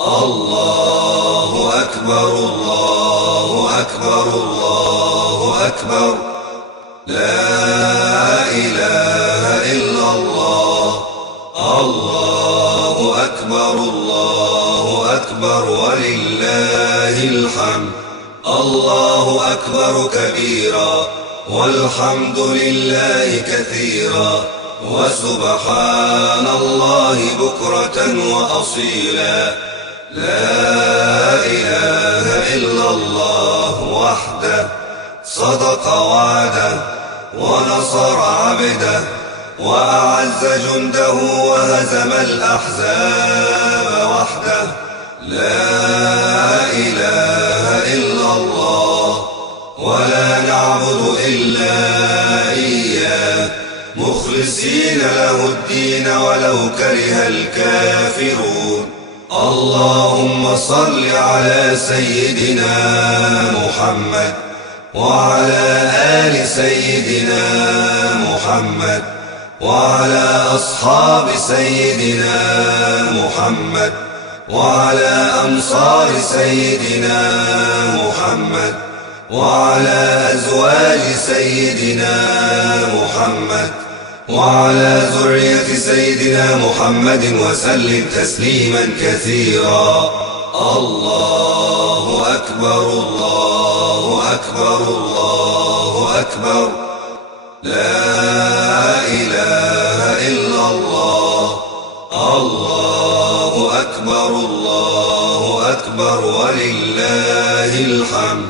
الله أكبر الله أكبر الله أكبر، لا إله إلا الله. الله أكبر الله أكبر ولله الحمد. الله أكبر كبيرا والحمد لله كثيرا، وسبحان الله بكرة وأصيلا. لا إله إلا الله وحده، صدق وعده ونصر عبده، وأعز جنده وهزم الأحزاب وحده. لا إله إلا الله ولا نعبد إلا إياه، مخلصين له الدين ولو كره الكافرون. اللهم صل على سيدنا محمد وعلى آل سيدنا محمد وعلى أصحاب سيدنا محمد وعلى أنصار سيدنا محمد وعلى أزواج سيدنا محمد وعلى ذرية سيدنا محمد وسلم تسليما كثيرا. الله أكبر الله أكبر الله أكبر، لا إله إلا الله. الله أكبر الله أكبر ولله الحمد.